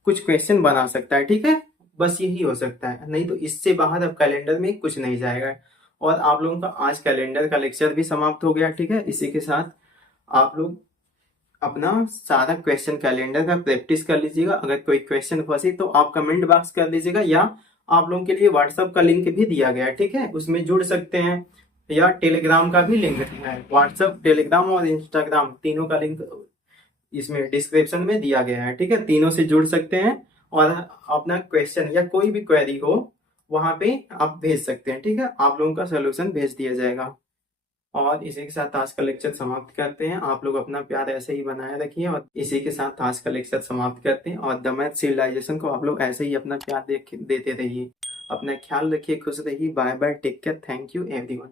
कुछ क्वेश्चन बना सकता है, ठीक है। बस यही हो सकता है, नहीं तो इससे बाहर अब कैलेंडर में कुछ नहीं जाएगा। और आप लोगों का आज कैलेंडर का लेक्चर भी समाप्त हो गया, ठीक है। इसी के साथ आप लोग अपना सारा क्वेश्चन कैलेंडर का प्रैक्टिस कर लीजिएगा। अगर कोई क्वेश्चन फंसे तो आप कमेंट बॉक्स कर दीजिएगा, या आप लोगों के लिए व्हाट्सएप का लिंक भी दिया गया है, ठीक है, उसमें जुड़ सकते हैं। या टेलीग्राम का भी लिंक है, व्हाट्सएप, टेलीग्राम और इंस्टाग्राम तीनों का लिंक इसमें डिस्क्रिप्शन में दिया गया है, ठीक है। तीनों से जुड़ सकते हैं और अपना क्वेश्चन या कोई भी क्वेरी हो वहां पे आप भेज सकते हैं, ठीक है। आप लोगों का सोल्यूशन भेज दिया जाएगा। और इसी के साथ आज का लेक्चर समाप्त करते हैं। आप लोग अपना प्यार ऐसे ही बनाए रखिए, और इसी के साथ आज का लेक्चर समाप्त करते हैं। और द मैथ सिविलाइजेशन को आप लोग ऐसे ही अपना प्यार देते रहिए। अपना ख्याल रखिए, खुश रहिए। Bye bye, take care, thank you everyone.